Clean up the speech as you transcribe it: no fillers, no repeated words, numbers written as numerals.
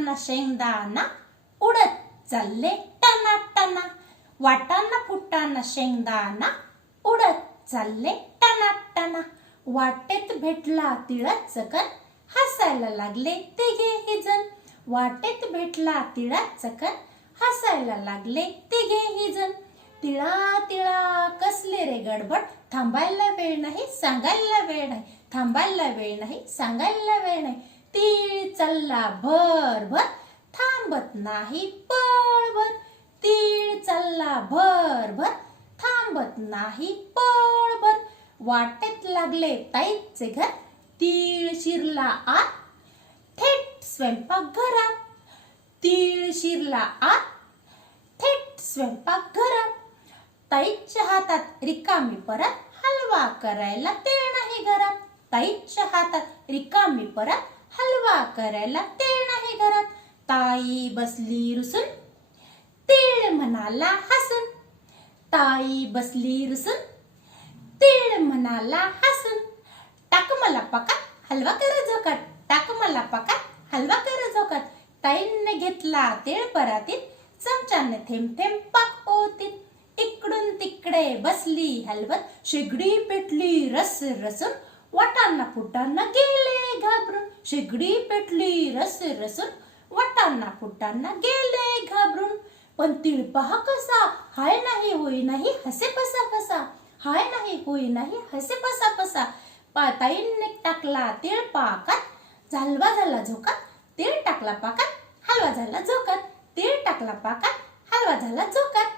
फुटाणा शेंगदाणा उडत चालले टना टना. वाटाणा फुटाणा शेंगदाणा उडत चालले टना टना. वाटेत भेटला तिळाचं कण हसायला लागले तिघेही जण. वाटेत भेटला तिळाचं कण हसायला लागले तिघेही जण. तिळा तिळा कसले रे गडबड थांबायला वेळ नाही सांगायला वेळ नाही. थांबायला वेळ नाही सांगायला वेळ नाही. तीळ चालला भर भर थांबत नाही पळभर. तीळ चालला भर भर थांबत नाही पळभर. वाटेत लागले ताईचे घर तीळ शिरला आत थेट स्वयंपाक घरात. तीळ शिरला आत थेट स्वयंपाक घरात. ताईच्या हातात रिकामी परत हलवा करायला तीळ नाही घरात. ताईच्या हातात रिकामी परत हलवा करायला तीळ नाही घरात. ताई बसली रुसून तीळ म्हणाला हसून. ताई बसली रुसून तीळ म्हणाला हसून. टाक मला पाकात हलवा कर झोकात. टाक मला पाकात हलवा कर झोकात. ताईने घेतला तीळ परातीत चमच्याने थेंब थेंब पाक ओतीत. इकडून तिकडे बसली हलवत शेगडी पेटली रस रसून. वाटाणा फुटाणा गेले घाबरून. शेगडी पेटली रस रसून. वाटाणा फुटाणा गेले घाबरून. पण तीळ पहा कसा हाय नाही होई नाही हसे फसा फसा. हाय नाही होई नाही हसे फसा फसा. ताईने टाकला तीळ पाकात हलवा झाला झोकात. तीळ टाकला पाकात हलवा झाला झोकात. तीळ टाकला पाकात हलवा झाला झोकात.